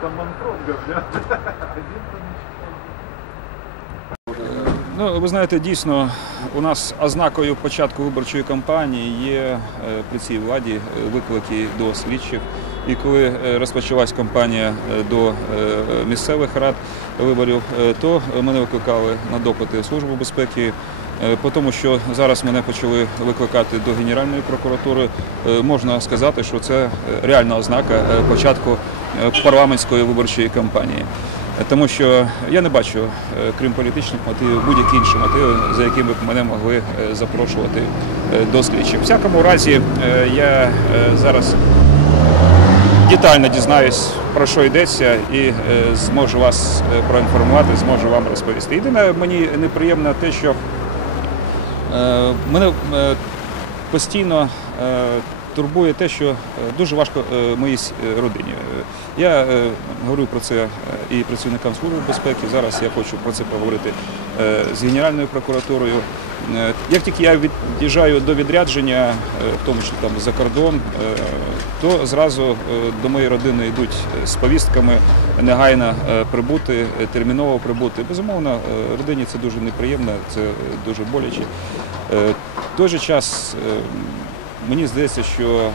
там Манфронгов, да? Ну, ви знаєте, дійсно, у нас ознакою початку виборчої кампанії є е, при цій владі е, виклики до слідчих. І коли е, розпочалась кампанія до місцевих рад виборів, то мене викликали на допити Служби безпеки. Е, По тому, що зараз мене почали викликати до Генеральної прокуратури, е, можна сказати, що це е, реальна ознака початку парламентської виборчої кампанії. Тому що я не бачу, крім політичних мотивів, будь-які інші мотиви, за якими б мене могли запрошувати до слідчих. В всякому разі, я зараз детально дізнаюсь, про що йдеться, і зможу вас проінформувати, зможу вам розповісти. Єдине, мені неприємно те, що мене е, постійно е, турбує те, що е, дуже важко е, моїй е, родині. Я говорю про це і працівникам служби безпеки. Зараз я хочу про це поговорити з Генеральною прокуратурою. Як тільки я від'їжджаю до відрядження, в тому числі там за кордон, то зразу до моєї родини йдуть з повістками негайно прибути, терміново прибути. Безумовно, родині це дуже неприємно, це дуже боляче. В той же час мені здається, що е,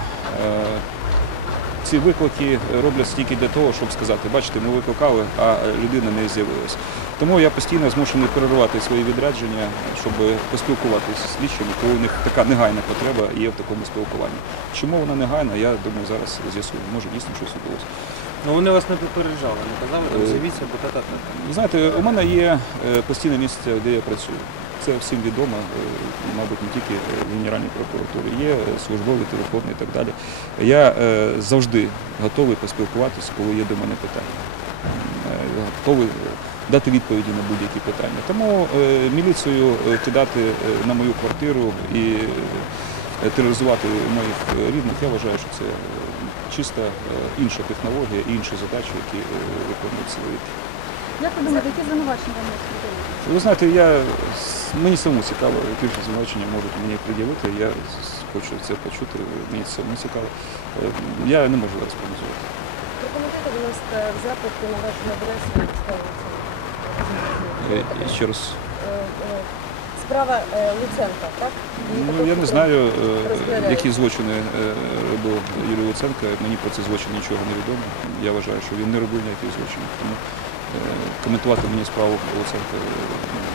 ці виклики роблять тільки для того, щоб сказати, бачите, ми викликали, а людина не з'явилась. Тому я постійно змушений переривати свої відрядження, щоб поспілкуватися з слідчими, коли у них така негайна потреба є в такому спілкуванні. Чому вона негайна, я думаю, зараз з'ясую. Може дійсно щось відбулося. Ну вони вас не попереджали, не казали, там з'явіться, бо та та та. Знаєте, у мене є е, постійне місце, де я працюю. Це всім відомо, е, мабуть, не тільки в Генеральній прокуратурі, є е, службові телефони і так далі. Я е, завжди готовий поспілкуватися, коли є до мене питання. Е, Готовий дати відповіді на будь-які питання. Тому е, міліцію е, кидати е, на мою квартиру і е, тероризувати моїх е, рідних, я вважаю, що це е, чисто е, інша технологія і інші задачі, які е, виконують сили. Як ви думаєте, які звинувачення вам можуть? Ви знаєте, я, мені самому цікаво, які ж звинувачення можуть мені пред'явити. Я хочу це почути, мені це самому цікаво. Е, Я не можу зараз прогнозувати. Прокоментуйте, будь ласка, запит на вашу адресу і Е, Ще раз. Справа е, Луценка, так? Ну, я не знаю, які злочини робив Юрій Луценко. Мені про цей злочин нічого не відомо. Я вважаю, що він не робив ніяких злочинів. Тому коментувати мені справу Луценка е,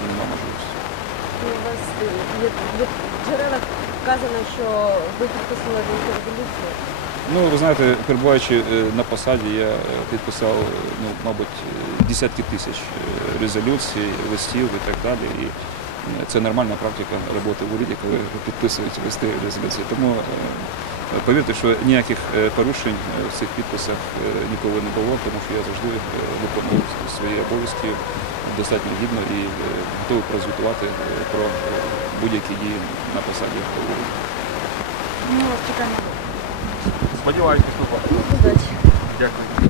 немає можливості. У вас е, в джерелах вказано, що ви підписували резолюцію. Ну, ви знаєте, перебуваючи е, на посаді, я е, підписав, е, ну, мабуть, е, десятки тисяч е, резолюцій, листів і так далі. І е, це нормальна практика роботи в уряді, коли підписують листи резолюції. Тому е, повірте, що ніяких е, порушень е, в цих підписах е, ніколи не було, тому що я завжди виконував свої обов'язки достатньо гідно і готовий прозвітувати про будь-які дії на посаді. Ну, Сподіваюся. Дякую.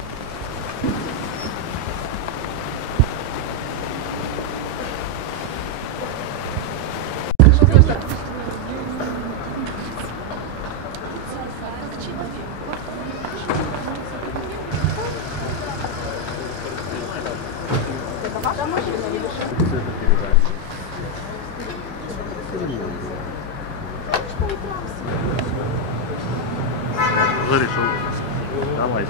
Зарішив. Давай.